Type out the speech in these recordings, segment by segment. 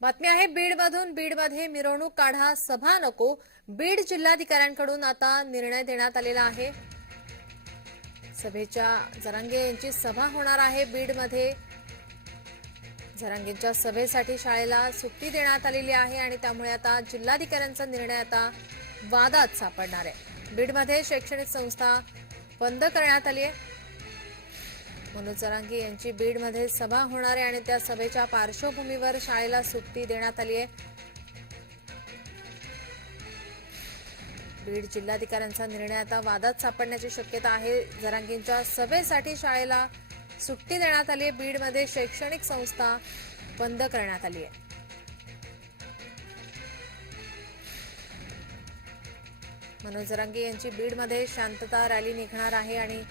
बातमी आहे बीडमधून बीडमध्ये मिरवणूक काढा सभा नको. बीड जिल्हाधिकाऱ्यांकडून आता निर्णय देण्यात आलेला आहे. सभेच्या जरांगे यांची सभा होणार आहे बीडमध्ये. जरांगेंच्या सभेसाठी शाळेला सुट्टी देण्यात आलेली आहे आणि त्यामुळे आता जिल्हाधिकाऱ्यांचा निर्णय आता वादात सापडणार आहे. बीडमध्ये शैक्षणिक संस्था बंद करण्यात आली आहे. मनोज जरांगे यांची बीडमध्ये सभा होणार आहे आणि त्या सभेच्या पार्श्वभूमीवर शाळेला सुट्टी देण्यात आली आहे. बीड जिल्हाधिकाऱ्यांचा निर्णय आता वादात सापडण्याची शक्यता आहे. जरांगींच्या सभेसाठी शाळेला सुट्टी देण्यात आली आहे. बीडमध्ये शैक्षणिक संस्था बंद करण्यात आली आहे. मनोज जरांगी यांची बीडमध्ये शांतता रॅली निघणार आहे आणि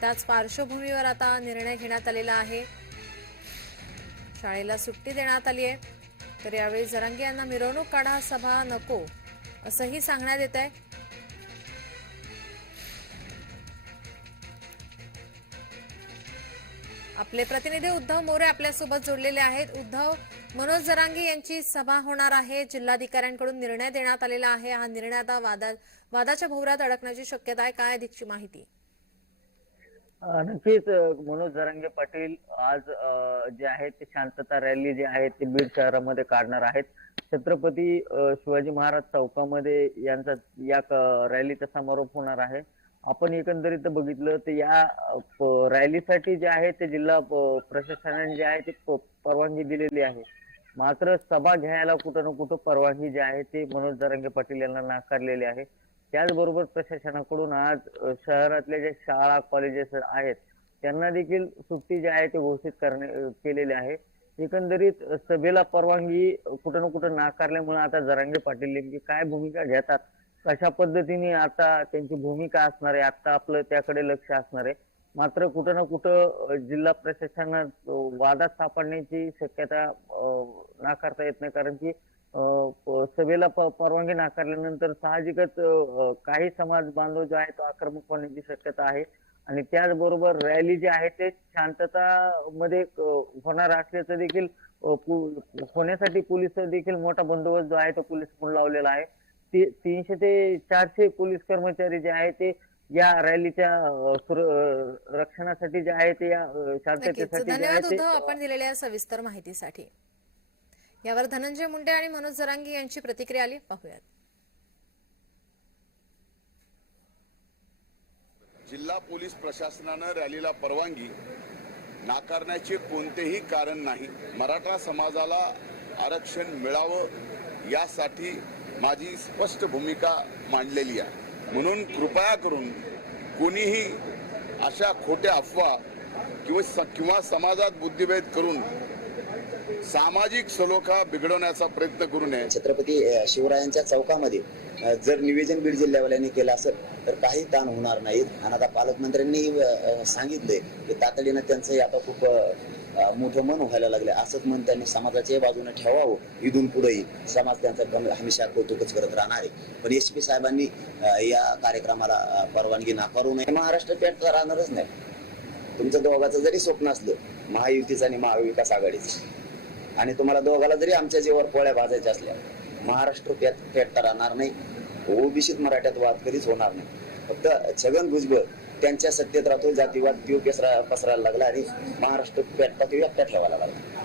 त्याच पार्श्वभूमीवर आता निर्णय घेण्यात आलेला आहे. शाळेला सुट्टी देण्यात आली आहे. तर यावेळी जरांगे यांना मिरवणूक काढा सभा नको असंही सांगण्यात येत आहे. आपले प्रतिनिधी उद्धव मोरे आपल्यासोबत जोडलेले आहेत. उद्धव मनोज जरांगे यांची सभा होणार आहे. जिल्हाधिकाऱ्यांकडून निर्णय देण्यात आलेला आहे. हा निर्णय आता वादा वादाच्या भोवऱ्यात अडकण्याची शक्यता आहे. काय अधिकची माहिती? नक्कीच मनोज जरांगे पाटील आज जे आहे ते शांतता रॅली जी आहे ते बीड शहरामध्ये काढणार आहेत. छत्रपती शिवाजी महाराज चौकामध्ये यांचा या रॅलीचा समारोप होणार आहे. आपण एकंदरीत बघितलं तर या रॅलीसाठी जे आहे ते जिल्हा प्रशासनाने जे आहे ते परवानगी दिलेली आहे. मात्र सभा घ्यायला कुठं ना कुठं परवानगी जी आहे ते मनोज जरांगे पाटील यांना नाकारलेली आहे. त्याचबरोबर प्रशासनाकडून आज शहरातल्या ज्या शाळा कॉलेजेस आहेत त्यांना देखील सुट्टी जी आहे ती घोषित करणे केलेली आहे. एकंदरीत सभेला परवानगी कुठं ना कुठं नाकारल्यामुळे आता जरांगे पाटील नेमकी काय भूमिका घेतात कशा पद्धतीने आता त्यांची भूमिका असणार आहे आता आपलं त्याकडे लक्ष असणार आहे मात्र कुठं ना कुठं जिल्हा प्रशासनात वादात सापडण्याची शक्यता नाकारता येत नाही. कारण की सभेला परवानगी नाकारल्यानंतर साहजिकच काही समाज बांधव जो आहे तो आक्रमक होण्याची शक्यता आहे. आणि त्याचबरोबर रॅली जी आहे ते शांतता मध्ये होणार असल्याचं देखील होण्यासाठी पोलीस देखील मोठा बंदोबस्त जो आहे तो पोलीस म्हणून लावलेला आहे. ती- तीनशे ते चारशे पोलीस कर्मचारी जे आहे ते या रॅलीच्या रक्षणासाठी जे आहे ते या शांततेसाठी धन्यवाद उद्धव आपण दिलेल्या सविस्तर माहितीसाठी. यावर धनंजय मुंडे आणि मनोज जरांगी यांची प्रतिक्रिया आली. पाहूयात. जिल्हा पोलीस प्रशासनानं रॅलीला परवानगी नाकारण्याचे कोणतेही कारण नाही. मराठा समाजाला आरक्षण मिळावं यासाठी माझी स्पष्ट भूमिका मांडलेली आहे. म्हणून कृपया करून कोणीही अशा खोट्या अफवा किंवा स- किंवा समाजात बुद्धिभेद करून सामाजिक सलोखा बिघडवण्याचा प्रयत्न करू नये. छत्रपती शिवरायांच्या चौकामध्ये जर निवेदन बीड जिल्ह्यावाल्यांनी केलं असेल तर काही ताण होणार नाहीत. आणि आता पालकमंत्र्यांनी सांगितले की तातडीनं त्यांचं आता खूप मोठं मन व्हायला लागलं असंच मन त्यांनी समाजाच्या बाजूने ठेवावं. इथून पुढेही समाज त्यांचा हमेशा कौतुकच करत राहणार आहे. पण एस. पी. साहेबांनी या कार्यक्रमाला परवानगी नाकारू नये. महाराष्ट्र पेट तर राहणारच नाही. तुमचं दोघाचं जरी स्वप्न असलं महायुतीचं आणि महाविकास आघाडीचं. आणि तुम्हाला दोघाला जरी आमच्या जीवावर पोळ्या भाजायच्या असल्या महाराष्ट्र पेट पेटता राहणार नाही. ओबीसीत मराठ्यात वाद कधीच होणार नाही. फक्त छगन भुजबळ त्यांच्या सत्तेत राहतो जातीवाद पिऊ पसरायला लागला आणि महाराष्ट्र पेटता तो ठेवायला लागला.